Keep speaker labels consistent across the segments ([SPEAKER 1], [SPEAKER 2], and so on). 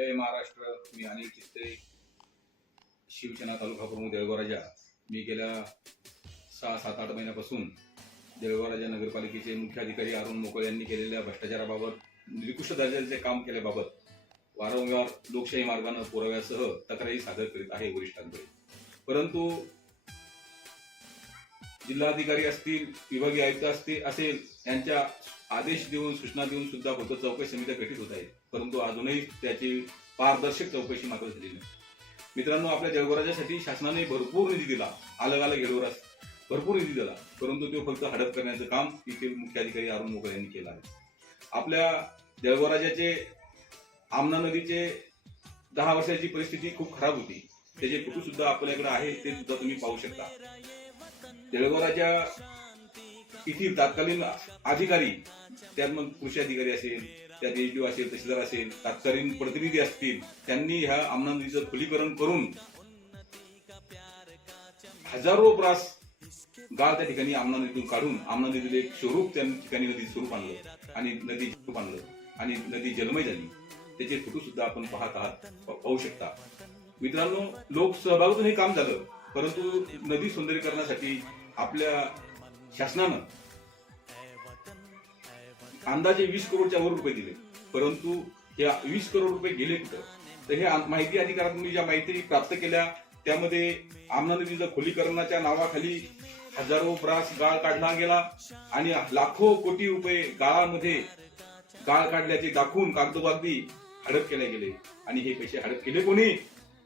[SPEAKER 1] जय महाराष्ट्र. मी अनिल चित्ते शिवसेना तालुका प्रमुख देळगोराजा मी गेल्या सहा सात आठ महिन्यापासून देळगोराजा नगरपालिकेचे मुख्य अधिकारी अरुण मोकळे यांनी केलेल्या भ्रष्टाचाराबाबत निकृष्ट दर्जाचे काम केल्याबाबत वारंवार लोकशाही मार्गानं पुराव्यासह तक्रारी सादर करीत आहे वरिष्ठांकडे. परंतु जिल्हाधिकारी असतील विभागीय आयुक्त असतील असेल यांच्या आदेश देऊन सूचना देऊन सुद्धा फक्त चौकशी समित्या गठीत होत आहेत परंतु अजूनही त्याची पारदर्शक चौकशी मात्र झाली नाही. मित्रांनो आपल्या जळगोराजासाठी शासनाने भरपूर निधी दिला. अलग अलग हेडोरास भरपूर निधी दिला. परंतु तो फक्त हडप करण्याचं काम इथे मुख्याधिकारी अरुण मोकळे यांनी केलं आहे. आपल्या जळगोराजाचे आमना नदीचे दहा वर्षाची परिस्थिती खूप खराब होती. त्याचे फोटो सुद्धा आपल्याकडे आहे ते सुद्धा तुम्ही पाहू शकता. जळगोराच्या येथील तत्कालीन अधिकारी त्यात मग कृषी अधिकारी असेल त्यात एच डी असेल तहसीलदार असेल तत्कालीन प्रतिनिधी असतील त्यांनी ह्या आमना नदीचं खुलीकरण करून हजारो ब्रास गाळ त्या ठिकाणी आमना नदीतून काढून आमना नदीतील एक स्वरूप त्या ठिकाणी नदी स्वरूप आणलं आणि नदी स्वरूप आणलं आणि नदी जलमय झाली. त्याचे फोटो सुद्धा आपण पाहत आहात पाहू शकता. मित्रांनो लोक सहभागातून हे काम झालं परंतु नदी सौंदर्यीकरणासाठी आपल्या शासनानं अंदाजे वीस करोडच्या वर रुपये दिले. परंतु या वीस करोड रुपये गेले कुठं? तर हे माहिती अधिकारातून ज्या माहिती प्राप्त केल्या त्यामध्ये आमना नदीचं खोलीकरणाच्या नावाखाली हजारो ब्रास गाळ काढला गेला आणि लाखो कोटी रुपये गाळामध्ये गाळ काढल्याचे दाखवून कागदोबागदी हडप केले गेले. आणि हे पैसे हडप केले कोणी?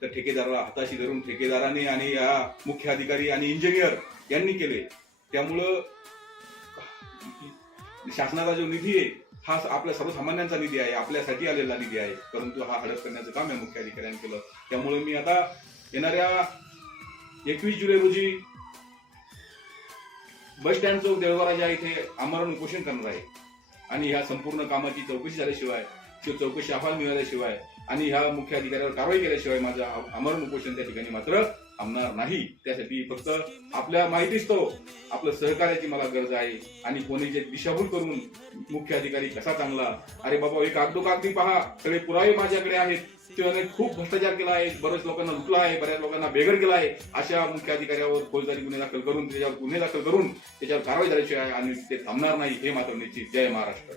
[SPEAKER 1] तर ठेकेदाराला हाताशी धरून ठेकेदाराने आणि या मुख्य अधिकारी आणि इंजिनियर यांनी केले. त्यामुळं शासनाचा जो निधी आहे हा आपल्या सर्वसामान्यांचा निधी आहे आपल्यासाठी आलेला निधी आहे. परंतु हा हडप करण्याचं काम या मुख्य अधिकाऱ्यांनी केलं. त्यामुळे मी आता येणाऱ्या एकवीस जुलै रोजी बस स्टँड चौक देवराजा इथे आमरण उपोषण करणार आहे. आणि ह्या संपूर्ण कामाची चौकशी झाल्याशिवाय चौकशी अहवाल मिळाल्याशिवाय आणि ह्या मुख्य अधिकाऱ्यावर कारवाई केल्याशिवाय माझं अमरण उपोषण त्या ठिकाणी मात्र थांबणार नाही. त्यासाठी फक्त आपल्या माहितीच तो आपलं सहकार्याची मला गरज आहे आणि कोणी जे दिशाभूल करून मुख्य अधिकारी कसा चांगला अरे बाबा एक कागदोकागदी पहा सगळे पुरावे माझ्याकडे आहेत. त्याने खूप भ्रष्टाचार केला आहे बऱ्याच लोकांना लुटला आहे बऱ्याच लोकांना बेघर केला आहे. अशा मुख्य अधिकाऱ्यावर फौजदारी गुन्हे दाखल करून त्याच्यावर गुन्हे दाखल करून त्याच्यावर कारवाई झाल्याशिवाय आणि ते थांबणार नाही हे मात्र निश्चित. जय महाराष्ट्र.